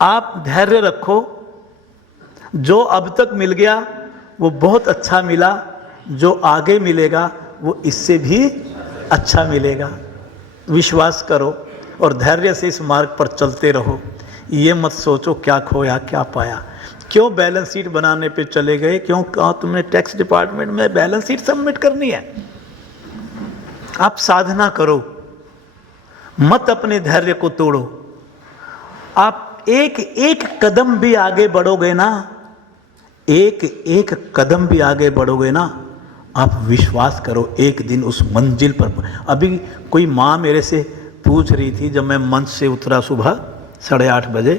आप धैर्य रखो, जो अब तक मिल गया वो बहुत अच्छा मिला, जो आगे मिलेगा वो इससे भी अच्छा मिलेगा। विश्वास करो और धैर्य से इस मार्ग पर चलते रहो। ये मत सोचो क्या खोया क्या पाया। क्यों बैलेंस शीट बनाने पे चले गए, क्यों कहा तुमने टैक्स डिपार्टमेंट में बैलेंस शीट सबमिट करनी है। आप साधना करो, मत अपने धैर्य को तोड़ो। आप एक एक कदम भी आगे बढ़ोगे ना, एक एक कदम भी आगे बढ़ोगे ना, आप विश्वास करो एक दिन उस मंजिल पर। अभी कोई माँ मेरे से पूछ रही थी जब मैं मंच से उतरा सुबह 8:30 बजे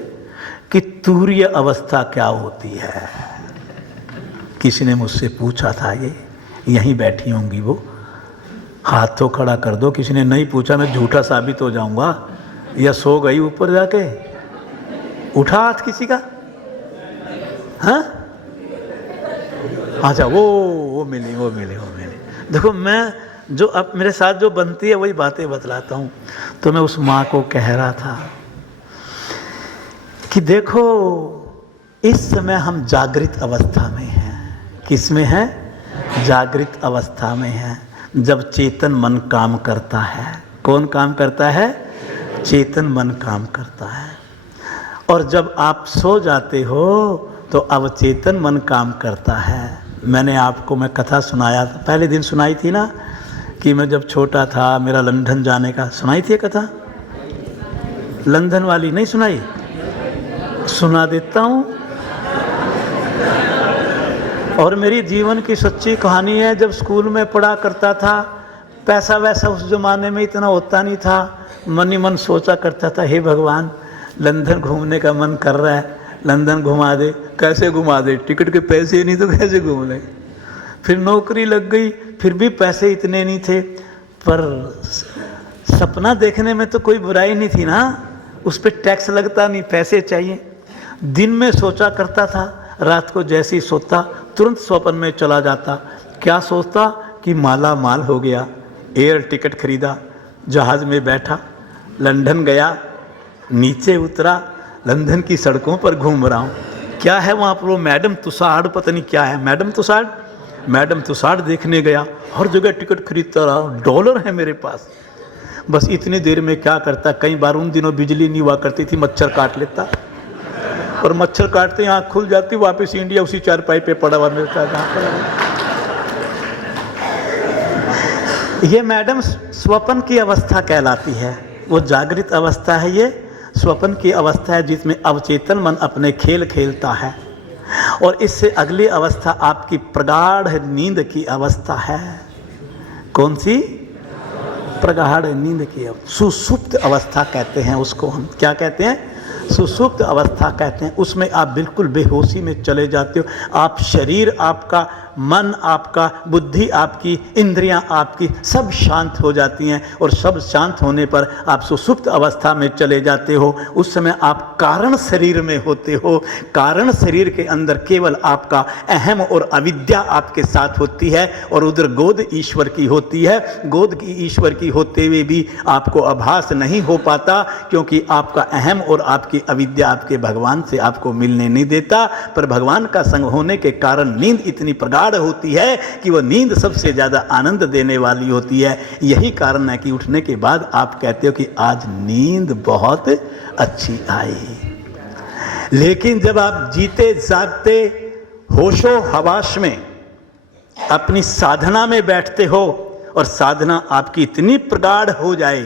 कि तुरीय अवस्था क्या होती है। किसी ने मुझसे पूछा था, ये यहीं बैठी होंगी वो, हाथ तो खड़ा कर दो। किसी ने नहीं पूछा, मैं झूठा साबित हो जाऊंगा। या सो गई ऊपर जाके? उठा हाथ किसी का? हाँ अच्छा, वो मिली। देखो, मैं जो अब मेरे साथ जो बनती है वही बातें बतलाता हूँ। तो मैं उस माँ को कह रहा था कि देखो, इस समय हम जागृत अवस्था में हैं। किस में हैं? जागृत अवस्था में हैं। जब चेतन मन काम करता है। कौन काम करता है? चेतन मन काम करता है। और जब आप सो जाते हो तो अवचेतन मन काम करता है। मैंने आपको मैं कथा सुनाया था, पहले दिन सुनाई थी ना, कि मैं जब छोटा था मेरा लंदन जाने का, सुनाई थी कथा? लंदन वाली नहीं सुनाई? सुना देता हूँ। और मेरी जीवन की सच्ची कहानी है। जब स्कूल में पढ़ा करता था, पैसा वैसा उस ज़माने में इतना होता नहीं था। मन ही मन सोचा करता था, हे भगवान, लंदन घूमने का मन कर रहा है, लंदन घुमा दे। कैसे घुमा दे? टिकट के पैसे नहीं तो कैसे घूम ले। फिर नौकरी लग गई, फिर भी पैसे इतने नहीं थे। पर सपना देखने में तो कोई बुराई नहीं थी ना, उस पर टैक्स लगता नहीं, पैसे चाहिए। दिन में सोचा करता था, रात को जैसे ही सोता तुरंत स्वप्न में चला जाता। क्या सोचता? कि माला माल हो गया, एयर टिकट खरीदा, जहाज़ में बैठा, लंदन गया, नीचे उतरा, लंदन की सड़कों पर घूम रहा हूँ। क्या है वहाँ पर? वो मैडम तुषार, पता नहीं क्या है, मैडम तुषार देखने गया। हर जगह टिकट खरीदता रहा, डॉलर है मेरे पास। बस इतनी देर में क्या करता, कई बार उन दिनों बिजली नहीं हुआ करती थी, मच्छर काट लेता, और मच्छर काटते आँख खुल जाती, वापस इंडिया उसी चारपाई पे पड़ा हुआ मिलता था। ये मैडम स्वप्न की अवस्था कहलाती है। वो जागृत अवस्था है, ये स्वप्न की अवस्था है जिसमें अवचेतन मन अपने खेल खेलता है। और इससे अगली अवस्था आपकी प्रगाढ़ नींद की अवस्था है। कौन सी? प्रगाढ़ नींद की अवस्था, सुसुप्त अवस्था कहते हैं उसको हम। क्या कहते हैं? सुसुप्त अवस्था कहते हैं। उसमें आप बिल्कुल बेहोशी में चले जाते हो। आप शरीर आपका, मन आपका, बुद्धि आपकी, इंद्रियां आपकी सब शांत हो जाती हैं। और सब शांत होने पर आप सुसुप्त अवस्था में चले जाते हो। उस समय आप कारण शरीर में होते हो। कारण शरीर के अंदर केवल आपका अहम और अविद्या आपके साथ होती है, और उधर गोद ईश्वर की होती है। गोद की ईश्वर की होते हुए भी आपको आभास नहीं हो पाता, क्योंकि आपका अहम और आपकी अविद्या आपके भगवान से आपको मिलने नहीं देता। पर भगवान का संग होने के कारण नींद इतनी प्रगाढ़ होती है कि वह नींद सबसे ज़्यादा आनंद देने वाली होती है। यही कारण है कि उठने के बाद आप कहते हो कि आज नींद बहुत अच्छी आई। लेकिन जब आप जीते जागते होशो हवास में अपनी साधना में बैठते हो, और साधना आपकी इतनी प्रगाढ़ हो जाए,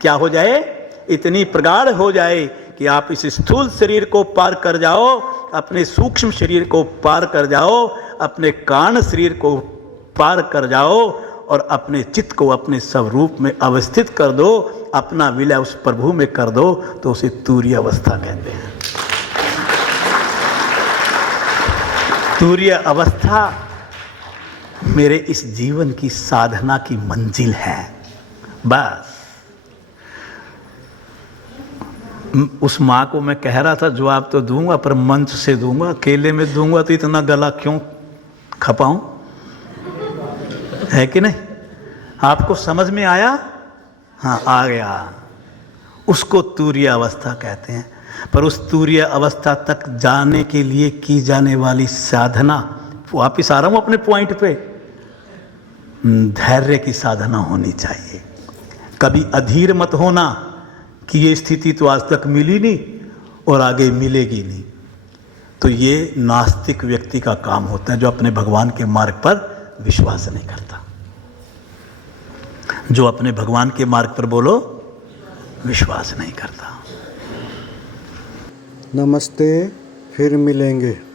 क्या हो जाए? इतनी प्रगाढ़ हो जाए कि आप इस स्थूल शरीर को पार कर जाओ, अपने सूक्ष्म शरीर को पार कर जाओ, अपने कारण शरीर को पार कर जाओ, और अपने चित्त को अपने स्वरूप में अवस्थित कर दो, अपना विलय उस प्रभु में कर दो, तो उसे तुरीय अवस्था कहते हैं। तुरीय अवस्था मेरे इस जीवन की साधना की मंजिल है। बस उस माँ को मैं कह रहा था, जवाब तो दूंगा पर मंच से दूंगा, अकेले में दूंगा तो इतना गला क्यों खपाऊं, है कि नहीं? आपको समझ में आया? हाँ, आ गया। उसको तुरीय अवस्था कहते हैं। पर उस तुरीय अवस्था तक जाने के लिए की जाने वाली साधना, वापिस आ रहा हूं अपने पॉइंट पे, धैर्य की साधना होनी चाहिए। कभी अधीर मत होना कि ये स्थिति तो आज तक मिली नहीं और आगे मिलेगी नहीं। तो ये नास्तिक व्यक्ति का काम होता है, जो अपने भगवान के मार्ग पर विश्वास नहीं करता। जो अपने भगवान के मार्ग पर बोलो विश्वास नहीं करता। नमस्ते, फिर मिलेंगे।